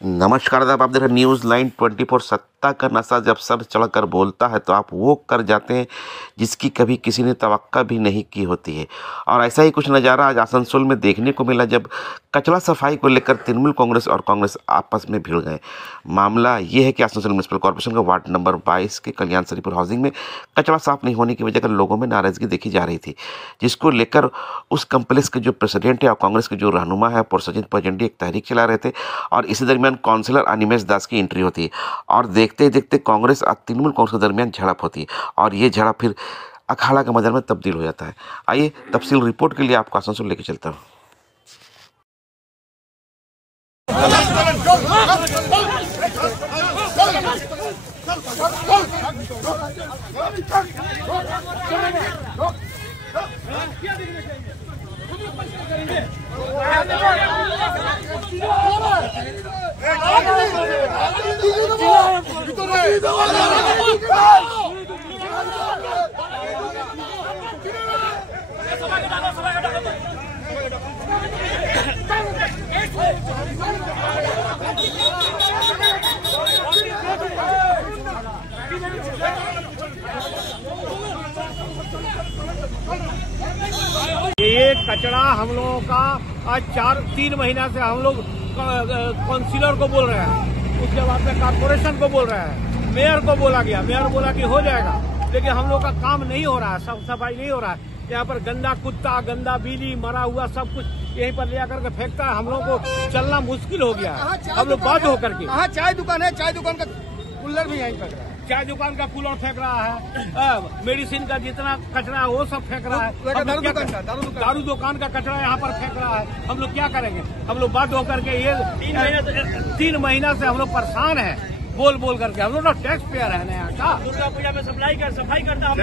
नमस्कार आप देख रहे हैं न्यूज़ लाइन 24। सत्ता का नशा जब सर चढ़कर बोलता है तो आप वो कर जाते हैं जिसकी कभी किसी ने तवक्का भी नहीं की होती है। और ऐसा ही कुछ नज़ारा आज आसनसोल में देखने को मिला जब कचरा सफाई को लेकर तृणमूल कांग्रेस और कांग्रेस आपस में भिड़ गए। मामला ये है कि आसनसोल म्यूनिसिपल कॉर्पोरेशन के वार्ड नंबर 22 के कल्याण शरीपुर हाउसिंग में कचरा साफ नहीं होने की वजह कर लोगों में नाराज़गी देखी जा रही थी, जिसको लेकर उस कम्प्लेक्स के जो प्रेसिडेंट है और कांग्रेस के जो रहनुमा है पुरसचिन पजेंडी एक तहरीक चला रहे थे। और इसी दरमियान काउंसिलर अनिमेश दास की एंट्री होती है और देखते ही देखते कांग्रेस और तृणमूल कांग्रेस के दरमियान झड़प होती है और ये झड़प फिर अखाड़ा के मैदान में तब्दील हो जाता है। आइए तफसील रिपोर्ट के लिए आपको आसनसोल लेके चलता हूँ। ये कचरा हम लोगों का आज 3 महीना से हम लोग काउंसिलर को बोल रहे हैं, उसके बाद में कारपोरेशन को बोल रहे हैं, मेयर को बोला गया, मेयर बोला कि हो जाएगा, लेकिन हम लोग का काम नहीं हो रहा है, साफ सफाई नहीं हो रहा है। यहाँ पर गंदा कुत्ता, गंदा बिल्ली, मरा हुआ सब कुछ यहीं पर ले आकर के फेंकता है। हम लोग को चलना मुश्किल हो गया है, हम लोग बाध्य होकर के। हाँ, चाय दुकान है, चाय दुकान का कूलर भी यहीं फेंक रहा है, चाय दुकान का कूलर फेंक रहा है, मेडिसिन का जितना कचरा है वो सब फेंक रहा है, दारू दुकान का कचरा यहाँ पर फेंक रहा है। हम लोग क्या करेंगे? हम लोग बाध्य होकर के ये 3 महीना से हम लोग परेशान है, बोल बोल करके। हम लोग ना टैक्स पेयर है यहाँ का। दुर्गा पूजा में सफाई करता हम।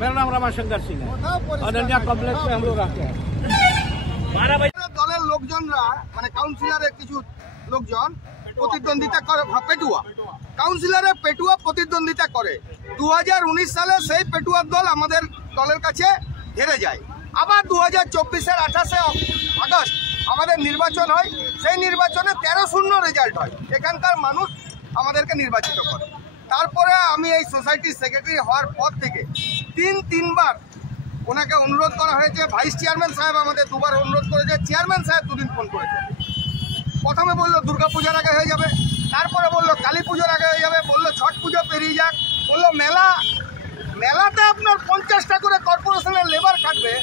मेरा नाम रमाशंकर सिंह है, अनन्या कॉम्प्लेक्स में हम लोग रहते हैं। 12 बजे दलेर लोकजनरा माने काउंसिलर किछु लोकजन प्रतिद्वंदिता करे, पेटुआ काउंसिलर पेटुआ प्रतिद्वंदिता करे। 2019 साले সেই পেটুয়া দল আমাদের দলের কাছে হেরে যায়। আবার 2024 এর 28 আগস্ট আমাদের নির্বাচন হয়, সেই নির্বাচনে 13-0 রেজাল্ট হয়। এখানকার মানুষ আমাদেরকে নির্বাচিত করে। তারপরে আমি এই সোসাইটির সেক্রেটারি হওয়ার পর থেকে তিনবার ওনাকে অনুরোধ করা হয়েছে। ভাইস চেয়ারম্যান সাহেব আমাদের 2বার অনুরোধ করেছে, চেয়ারম্যান সাহেব 2 দিন ফোন করেছে। প্রথমে বললো দুর্গা পূজার আগে হয়ে যাবে, তারপরে বললো কালী পুজোর আগে হয়ে যাবে, বললো ছট পুজো পেরিয়ে যাক, বললো মেলাতে আপনার 50টা করে কর্পোরেশনের লেবার কাটবে,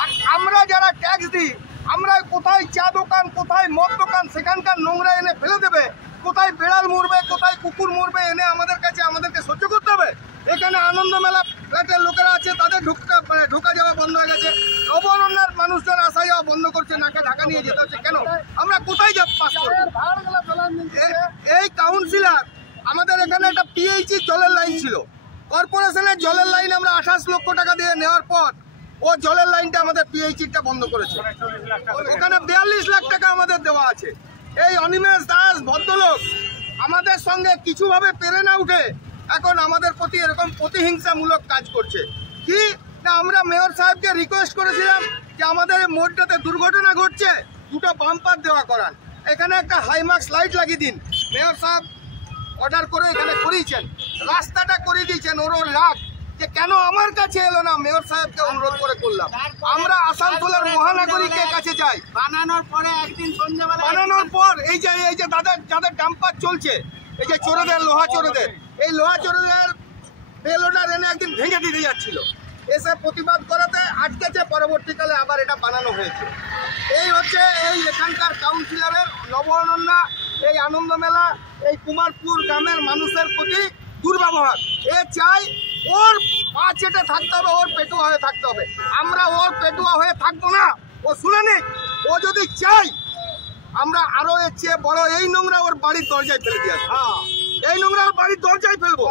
আর আমরা যারা ট্যাক্স দিই আমরা কোথায় চা দোকান, কোথায় মদ দোকান, সেখানকার নোংরা এনে ফেলে দেবে, কোথায় বেড়াল মরবে, কোথায় কুকুর মরবে, এনে আমাদেরকে সহ্য করতে হবে। এখানে আনন্দ মেলা ফ্ল্যাটের লোকেরা আছে, তাদের ঢোকা যাওয়া বন্ধ হয়ে গেছে। নবরণ্যার মানুষজন আসা যাওয়া বন্ধ করছে, নাকে ঢাকা নিয়ে যেতে হচ্ছে। কেন? আমরা কোথায় পাস করব? এই কাউন্সিলর আমাদের এখানে একটা পিএইচই জলের লাইন ছিল, কর্পোরেশনের জলের লাইন আমরা 28 লক্ষ টাকা দিয়ে নেওয়ার পর ও জলের লাইনটা আমাদের পিএইচটা বন্ধ করেছে। ওখানে 42 লাখ টাকা আমাদের দেওয়া আছে। এই অনিমেষ দাস ভদ্রলোক আমাদের সঙ্গে কিছুভাবে পেরে না উঠে এখন আমাদের প্রতি এরকম প্রতিহিংসামূলক কাজ করছে। কি না, আমরা মেয়র সাহেবকে রিকোয়েস্ট করেছিলাম যে আমাদের এই মোড়টাতে দুর্ঘটনা ঘটছে, 2টো বাম্পার দেওয়া করান, এখানে একটা হাইমার্কস লাইট লাগিয়ে দিন। মেয়র সাহেব অর্ডার করে এখানে করিয়েছেন, রাস্তাটা করে দিয়েছেন। ওর রাগ যে কেন আমার কাছে এলো না, মেয়র সাহেবকে অনুরোধ করে করলাম। আমরা আসানসোলের মহানগরীর কাছে যাই, বানানোর পরে একদিন সন্ধ্যাবেলা বানানোর পর এই যে যাদের ডাম্পার চলছে, এই যে চোরদের লোহা চোরদের, এই লোহা চোরদের বেলোডার এনে একদিন ভেঙে দিতে যাচ্ছিল, এসে প্রতিবাদ করাতে আটকেছে, পরবর্তীকালে আবার এটা বানানো হয়েছে। এই হচ্ছে এই এখানকার কাউন্সিলরের নবরণ্যা, এই আনন্দ মেলা, এই কুমারপুর গ্রামের মানুষের প্রতি দুর্ব্যবহার। এ চাই ওর পা চেটে থাকতে হবে, ওর পেটুয়া হয়ে থাকতে হবে। আমরা ওর পেটুয়া হয়ে থাকবো না। ও শুনে নি, ও যদি চাই আমরা আরো এর চেয়ে বড় এই নোংরা ওর বাড়ির দরজায় ফেলে দিয়ে আসবো। এই নোংরা ওর বাড়ির দরজায় ফেলবো।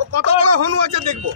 ও কত বড় হনু আছে দেখবো।